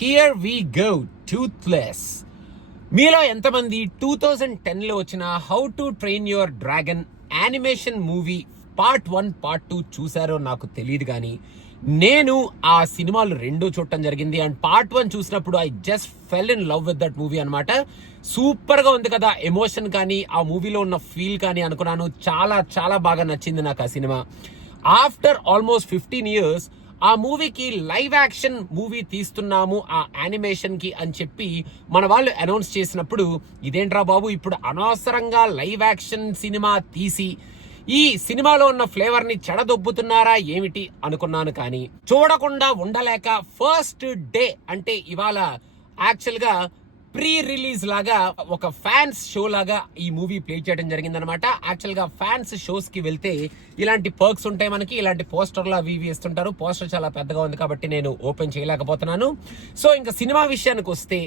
Here we go టూత్లెస్. మీలో ఎంతమంది 2010లో వచ్చిన how to Train Your dragon animation movie part 1 part 2 చూసారో నాకు తెలియదు, కానీ నేను ఆ సినిమాలు రెండు చూడటం జరిగింది. అండ్ పార్ట్ 1 చూసినప్పుడు I just fell in love with that movie అనమాట. సూపర్ గా ఉంది కదా, ఎమోషన్ కానీ ఆ మూవీలో ఉన్న ఫీల్ కానీ అనుకున్నాను. చాలా చాలా బాగా నచ్చింది నాకు ఆ సినిమా. ఆఫ్టర్ ఆల్మోస్ట్ 15 years ఆ మూవీకి లైవ్ యాక్షన్ మూవీ తీస్తున్నాము ఆ యానిమేషన్ కి అని చెప్పి మన వాళ్ళు అనౌన్స్ చేసినప్పుడు, ఇదేంట్రా బాబు ఇప్పుడు అనవసరంగా లైవ్ యాక్షన్ సినిమా తీసి ఈ సినిమాలో ఉన్న ఫ్లేవర్ ని చెడదొబ్బుతున్నారా ఏమిటి అనుకున్నాను. కానీ చూడకుండా ఉండలేక ఫస్ట్ డే అంటే ఇవాళ యాక్చువల్ గా ప్రీ రిలీజ్ లాగా ఒక ఫ్యాన్స్ షో లాగా ఈ మూవీ ప్లే చేయడం జరిగింది అనమాట. యాక్చువల్ గా ఫ్యాన్స్ షోస్ కి వెళ్తే ఇలాంటి పర్క్స్ ఉంటాయి మనకి, ఇలాంటి పోస్టర్లు అవి ఇస్తుంటారు. పోస్టర్ చాలా పెద్దగా ఉంది కాబట్టి నేను ఓపెన్ చేయలేకపోతున్నాను. సో ఇంకా సినిమా విషయానికి వస్తే,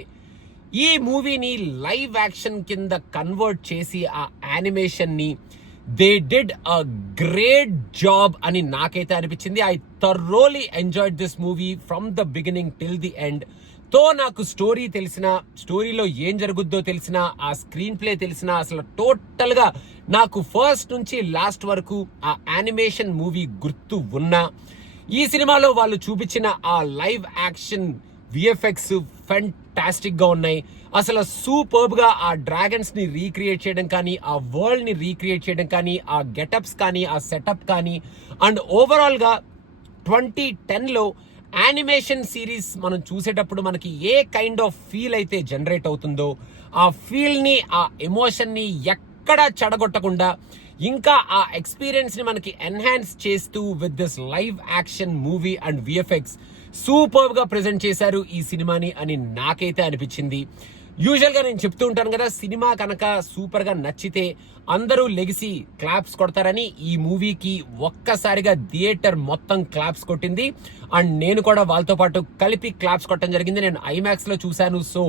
ఈ మూవీని లైవ్ యాక్షన్ కింద కన్వర్ట్ చేసి ఆ యానిమేషన్ ని they did a great job అని నాకైతే అనిపించింది. I thoroughly enjoyed this movie from the beginning till the end. తో నాకు స్టోరీ తెలిసిన, స్టోరీలో ఏం జరుగుద్దో తెలిసిన, ఆ స్క్రీన్ ప్లే తెలిసిన, అసలు టోటల్ గా నాకు ఫస్ట్ నుంచి లాస్ట్ వరకు ఆ యానిమేషన్ మూవీ గుర్తు ఉన్నా, ఈ సినిమాలో వాళ్ళు చూపించిన ఆ లైవ్ యాక్షన్ విఎఫ్ఎక్స్ ఫెంటాస్టిక్ గా ఉన్నాయి. అసలు సూపర్బ్ గా ఆ డ్రాగన్స్ ని రీక్రియేట్ చేయడం కానీ, ఆ వరల్డ్ ని రీక్రియేట్ చేయడం కానీ, ఆ గెటప్స్ కానీ, ఆ సెటప్ కానీ, అండ్ ఓవరాల్ గా 2010లో యానిమేషన్ సిరీస్ మనం చూసేటప్పుడు మనకి ఏ కైండ్ ఆఫ్ ఫీల్ అయితే జనరేట్ అవుతుందో, ఆ ఫీల్ ని, ఆ ఎమోషన్ ని ఎక్కడా చెడగొట్టకుండా ఇంకా ఆ ఎక్స్పీరియన్స్ ని మనకి ఎన్హాన్స్ చేస్తూ with this live action movie and VFX super గా ప్రెజెంట్ చేశారు ఈ సినిమాని అని నాకైతే అనిపించింది. యూజువల్ గా నేను చెప్తూ ఉంటాను కదా, సినిమా కనుక సూపర్ గా నచ్చితే అందరూ లెగిసి క్లాప్స్ కొడతారని. ఈ మూవీకి ఒక్కసారిగా థియేటర్ మొత్తం క్లాప్స్ కొట్టింది. అండ్ నేను కూడా వాళ్ళతో పాటు కలిపి క్లాప్స్ కొట్టడం జరిగింది. నేను ఐమాక్స్ లో చూశాను. సో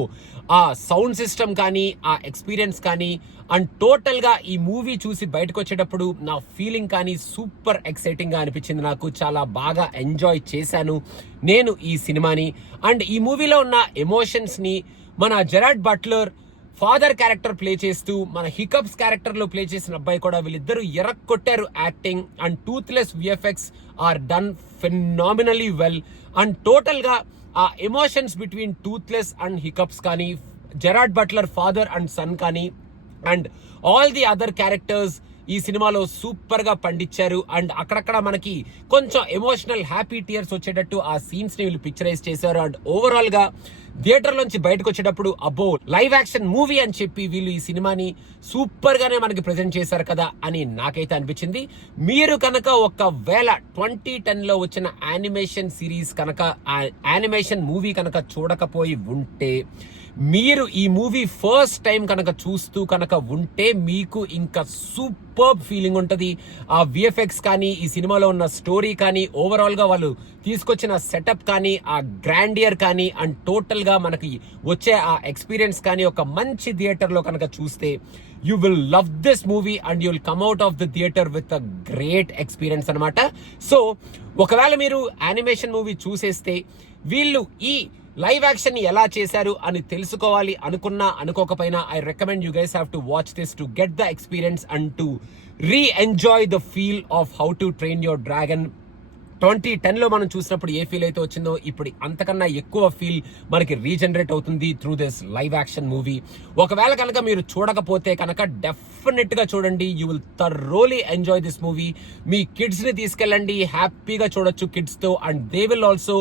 ఆ సౌండ్ సిస్టమ్ కానీ, ఆ ఎక్స్పీరియన్స్ కానీ, అండ్ టోటల్ గా ఈ మూవీ చూసి బయటకు వచ్చేటప్పుడు నా ఫీలింగ్ కానీ సూపర్ ఎక్సైటింగ్ గా అనిపించింది. నాకు చాలా బాగా ఎంజాయ్ చేశాను నేను ఈ సినిమాని. అండ్ ఈ మూవీలో ఉన్న ఎమోషన్స్ ని మన Gerard Butler father character play చేస్తూ, మన హికప్స్ క్యారెక్టర్ లో ప్లే చేసిన అబ్బాయి కూడా, వీళ్ళిద్దరూ ఎరక్కొట్టారు acting. And Toothless VFX are done phenomenally well. And total గా ఆ emotions between Toothless and Hiccups కానీ, Gerard Butler father and son కానీ, and all the other characters ఈ సినిమాలో సూపర్ గా పండించారు. అండ్ అక్కడక్కడ మనకి కొంచెం ఎమోషనల్ హ్యాపీ టీయర్స్ వచ్చేటట్టు ఆ సీన్స్ ని వీళ్ళు పిక్చరైజ్ చేశారు. అండ్ ఓవరాల్ గా థియేటర్ నుంచి బయటకు వచ్చేటప్పుడు అబ్బో లైవ్ యాక్షన్ మూవీ అని చెప్పి వీళ్ళు ఈ సినిమాని సూపర్ గానే మనకి ప్రెజెంట్ చేశారు కదా అని నాకైతే అనిపించింది. మీరు కనుక ఒకవేళ 2010లో వచ్చిన యానిమేషన్ సిరీస్ కనుక, ఆ యానిమేషన్ మూవీ కనుక చూడకపోయి ఉంటే, మీరు ఈ మూవీ ఫస్ట్ టైం కనుక చూస్తూ కనుక ఉంటే మీకు ఇంకా సూపర్ ఫీలింగ్ ఉంటుంది. ఆ విఎఫ్ఎక్స్ కానీ, ఈ సినిమాలో ఉన్న స్టోరీ కానీ, ఓవరాల్ గా వాళ్ళు తీసుకొచ్చిన సెటప్ కానీ, ఆ గ్రాండియర్ కానీ, అండ్ టోటల్ గా మనకి వచ్చే ఆ ఎక్స్పీరియన్స్ కానీ ఒక మంచి థియేటర్ లో కనుక చూస్తే you will love this movie and you will come out of the theatre with a great experience అనమాట. సో ఒకవేళ మీరు యానిమేషన్ మూవీ చూసేస్తే, వీళ్ళు ఈ లైవ్ యాక్షన్ ని ఎలా చేశారు అని తెలుసుకోవాలి అనుకున్నా అనుకోకపోయినా, I recommend you guys have to watch this to get the experience and to re-enjoy the feel of How to Train Your Dragon. 2010లో మనం చూసినప్పుడు ఏ ఫీల్ అయితే వచ్చిందో, ఇప్పుడు అంతకన్నా ఎక్కువ ఫీల్ మనకి రీజనరేట్ అవుతుంది through this live action movie. ఒకవేళ కనుక మీరు చూడకపోతే కనుక డెఫినెట్ గా చూడండి. You will thoroughly enjoy this movie. Me kids ని తీసుకెళ్ళండి, హ్యాపీగా చూడొచ్చు కిడ్స్ తో, and they will also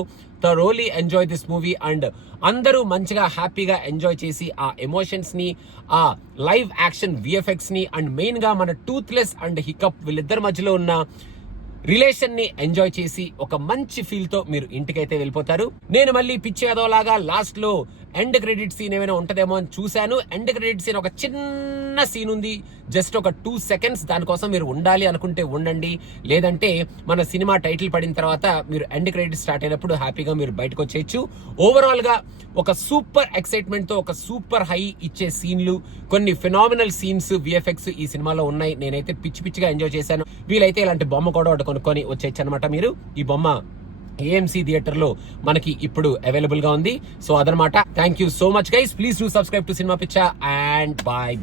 thoroughly enjoy this movie. And అందరూ మంచిగా హ్యాపీగా ఎంజాయ్ చేసి ఆ ఎమోషన్స్ ని, ఆ లైవ్ యాక్షన్ విఎఫ్ఎక్స్ ని, అండ్ మెయిన్ గా మన టూత్లెస్ అండ్ హికప్ వీళ్ళిద్దరి మధ్యలో ఉన్న రిలేషన్ ని ఎంజాయ్ చేసి ఒక మంచి ఫీల్ తో మీరు ఇంటికైతే వెళ్ళిపోతారు. నేను మళ్ళీ పిచ్చి ఏదోలాగా లాస్ట్ లో ఎండ్ క్రెడిట్ సీన్ ఏమైనా ఉంటదేమో అని చూశాను. ఎండ్ క్రెడిట్ సీన్ ఒక చిన్న సీన్ ఉంది, జస్ట్ ఒక 2 seconds. దానికోసం మీరు ఉండాలి అనుకుంటే ఉండండి, లేదంటే మన సినిమా టైటిల్ పడిన తర్వాత మీరు ఎండ్ క్రెడిట్ స్టార్ట్ అయినప్పుడు హ్యాపీగా మీరు బయటకు వచ్చేయచ్చు. ఓవరాల్ గా ఒక సూపర్ ఎక్సైట్మెంట్ తో, ఒక సూపర్ హై ఇచ్చే సీన్లు, కొన్ని ఫినామినల్ సీన్స్, విఎఫ్ఎక్స్ ఈ సినిమాలో ఉన్నాయి. నేనైతే పిచ్చి పిచ్చిగా ఎంజాయ్ చేశాను. వీలైతే ఇలాంటి బొమ్మ కూడా ఒకటి కొనుక్కొని వచ్చేయచ్చు అనమాట. మీరు ఈ బొమ్మ ఏఎంసీ థియేటర్ లో మనకి ఇప్పుడు అవైలబుల్ గా ఉంది. సో అదనమాట. Thank you so much guys. Please do subscribe to cinema పిచ్చా అండ్ బై బై.